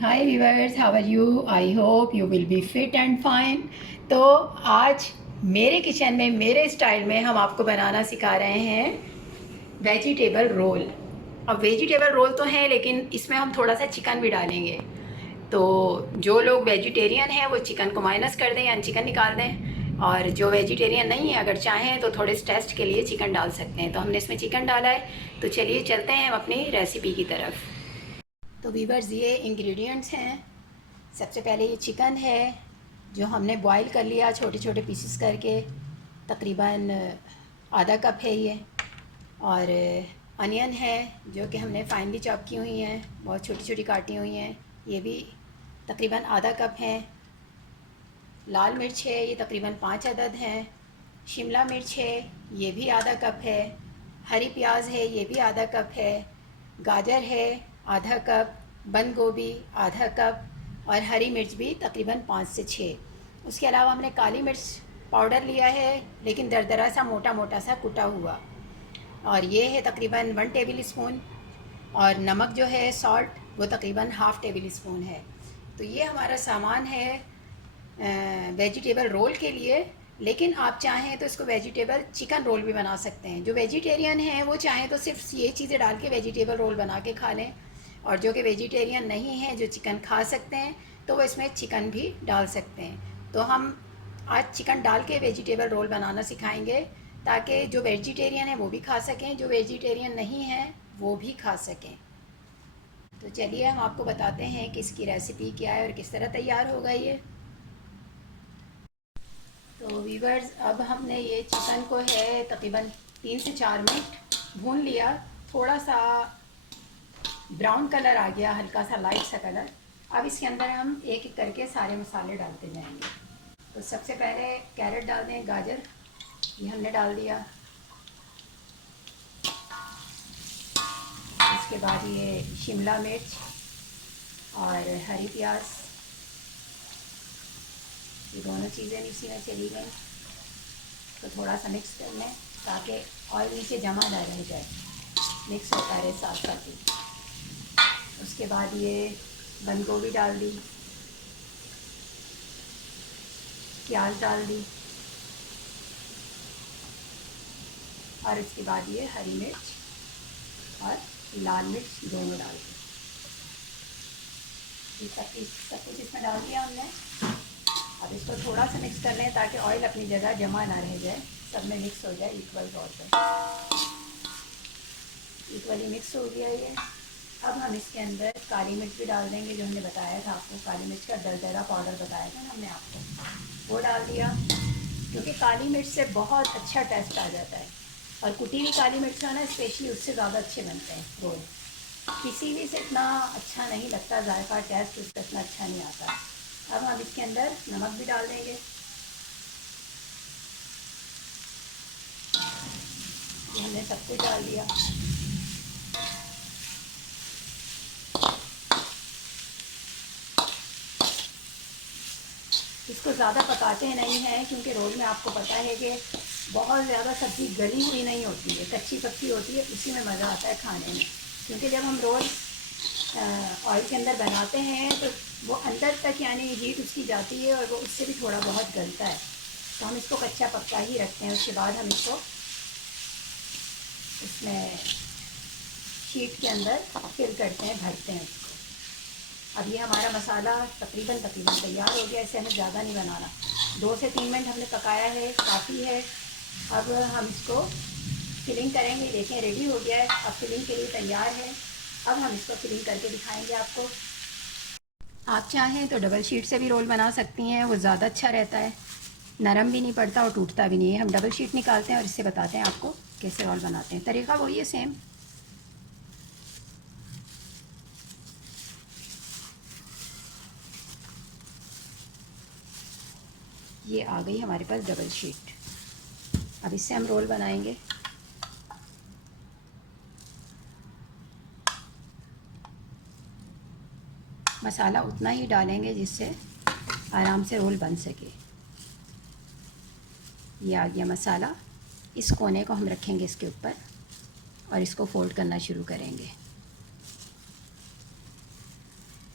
Hi viewers, how are you? I hope you will be fit and fine. तो आज मेरे kitchen में मेरे स्टाइल में हम आपको बनाना सिखा रहे हैं वेजिटेबल रोल। अब वेजिटेबल रोल तो है, लेकिन इसमें हम थोड़ा सा चिकन भी डालेंगे। तो जो लोग वेजिटेरियन हैं वो चिकन को माइनस कर दें यानी चिकन निकाल दें, और जो वेजिटेरियन नहीं है अगर चाहें तो थोड़े टेस्ट के लिए चिकन डाल सकते हैं। तो हमने इसमें चिकन डाला है, तो चलिए चलते हैं हम अपनी रेसिपी की तरफ। तो वीवर्स, ये इंग्रेडिएंट्स हैं। सबसे पहले ये चिकन है जो हमने बॉईल कर लिया छोटे छोटे पीसेस करके, तकरीबन आधा कप है ये। और अनियन है जो कि हमने फाइनली चॉप की हुई हैं, बहुत छोटी छोटी काटी हुई हैं, ये भी तकरीबन आधा कप हैं। लाल मिर्च है, ये तकरीबन 5 अदद हैं। शिमला मिर्च है, ये भी आधा कप है। हरी प्याज है, ये भी आधा कप है। गाजर है आधा कप। बंद गोभी आधा कप। और हरी मिर्च भी तकरीबन 5 से 6। उसके अलावा हमने काली मिर्च पाउडर लिया है, लेकिन दरदरा सा मोटा मोटा सा कुटा हुआ। और ये है तकरीबन 1 टेबल स्पून। और नमक जो है सॉल्ट, वो तकरीबन हाफ़ टेबल स्पून है। तो ये हमारा सामान है वेजिटेबल रोल के लिए। लेकिन आप चाहें तो इसको वेजिटेबल चिकन रोल भी बना सकते हैं। जो वेजिटेरियन हैं वो चाहें तो सिर्फ ये चीज़ें डाल के वेजिटेबल रोल बना के खा लें, और जो कि वेजिटेरियन नहीं हैं, जो चिकन खा सकते हैं, तो वो इसमें चिकन भी डाल सकते हैं। तो हम आज चिकन डाल के वेजिटेबल रोल बनाना सिखाएंगे, ताकि जो वेजिटेरियन है वो भी खा सकें, जो वेजिटेरियन नहीं हैं वो भी खा सकें। तो चलिए हम आपको बताते हैं कि इसकी रेसिपी क्या है और किस तरह तैयार होगा ये। तो वीवर्स, अब हमने ये चिकन को है तकरीबन 3 से 4 मिनट भून लिया। थोड़ा सा ब्राउन कलर आ गया, हल्का सा लाइट सा कलर। अब इसके अंदर हम एक एक करके सारे मसाले डालते जाएंगे। तो सबसे पहले कैरेट डाल दें, गाजर ये हमने डाल दिया। उसके बाद ये शिमला मिर्च और हरी प्याज, ये दोनों चीज़ें इसी में चली गई। तो थोड़ा सा मिक्स कर लें ताकि ऑयल नीचे जमा ना रह जाए, मिक्स होता रहे साथ साथ ही। उसके बाद ये बंद गोभी डाल दी, प्याज डाल दी, और इसके बाद ये हरी मिर्च और लाल मिर्च दोनों डाल दी। ये सब कुछ इसमें डाल दिया हमने। अब इसको थोड़ा सा मिक्स कर लें ताकि ऑयल अपनी जगह जमा ना रह जाए, सब में मिक्स हो जाए इक्वल तौर पर। इक्वली मिक्स हो गया ये। अब हम इसके अंदर काली मिर्च भी डाल देंगे, जो हमने बताया था आपको, काली मिर्च का दरदरा पाउडर बताया था ना हमने आपको, वो डाल दिया। क्योंकि काली मिर्च से बहुत अच्छा टेस्ट आ जाता है, और कुटी हुई काली मिर्च का ना स्पेशली उससे ज़्यादा अच्छे बनते हैं रोल। किसी भी से इतना अच्छा नहीं लगता, जायका टेस्ट उसका इतना अच्छा नहीं आता। अब हम इसके अंदर नमक भी डाल देंगे। ये हमने सब कुछ डाल दिया। इसको ज़्यादा पकाते नहीं हैं, क्योंकि रोल में आपको पता है कि बहुत ज़्यादा सब्ज़ी गली हुई नहीं होती है, कच्ची पक्की होती है, उसी में मज़ा आता है खाने में। क्योंकि जब हम रोल ऑयल के अंदर बनाते हैं तो वो अंदर तक यानी हीट उसकी जाती है, और वो उससे भी थोड़ा बहुत गलता है। तो हम इसको कच्चा पक्का ही रखते हैं। उसके बाद हम इसको इसमें शीट के अंदर फिल करते हैं, भरते हैं उसको। अब ये हमारा मसाला तकरीबन तैयार हो गया। इसे हमें ज़्यादा नहीं बनाना, 2 से 3 मिनट हमने पकाया है, काफ़ी है। अब हम इसको फिलिंग करेंगे। देखें रेडी हो गया है, अब फिलिंग के लिए तैयार है। अब हम इसको फिलिंग करके दिखाएंगे आपको। आप चाहें तो डबल शीट से भी रोल बना सकती हैं, वो ज़्यादा अच्छा रहता है, नरम भी नहीं पड़ता और टूटता भी नहीं है। हम डबल शीट निकालते हैं और इससे बताते हैं आपको कैसे रोल बनाते हैं। तरीका वही है, सेम। ये आ गई हमारे पास डबल शीट। अब इससे हम रोल बनाएंगे। मसाला उतना ही डालेंगे जिससे आराम से रोल बन सके। ये आ गया मसाला। इस कोने को हम रखेंगे इसके ऊपर और इसको फोल्ड करना शुरू करेंगे।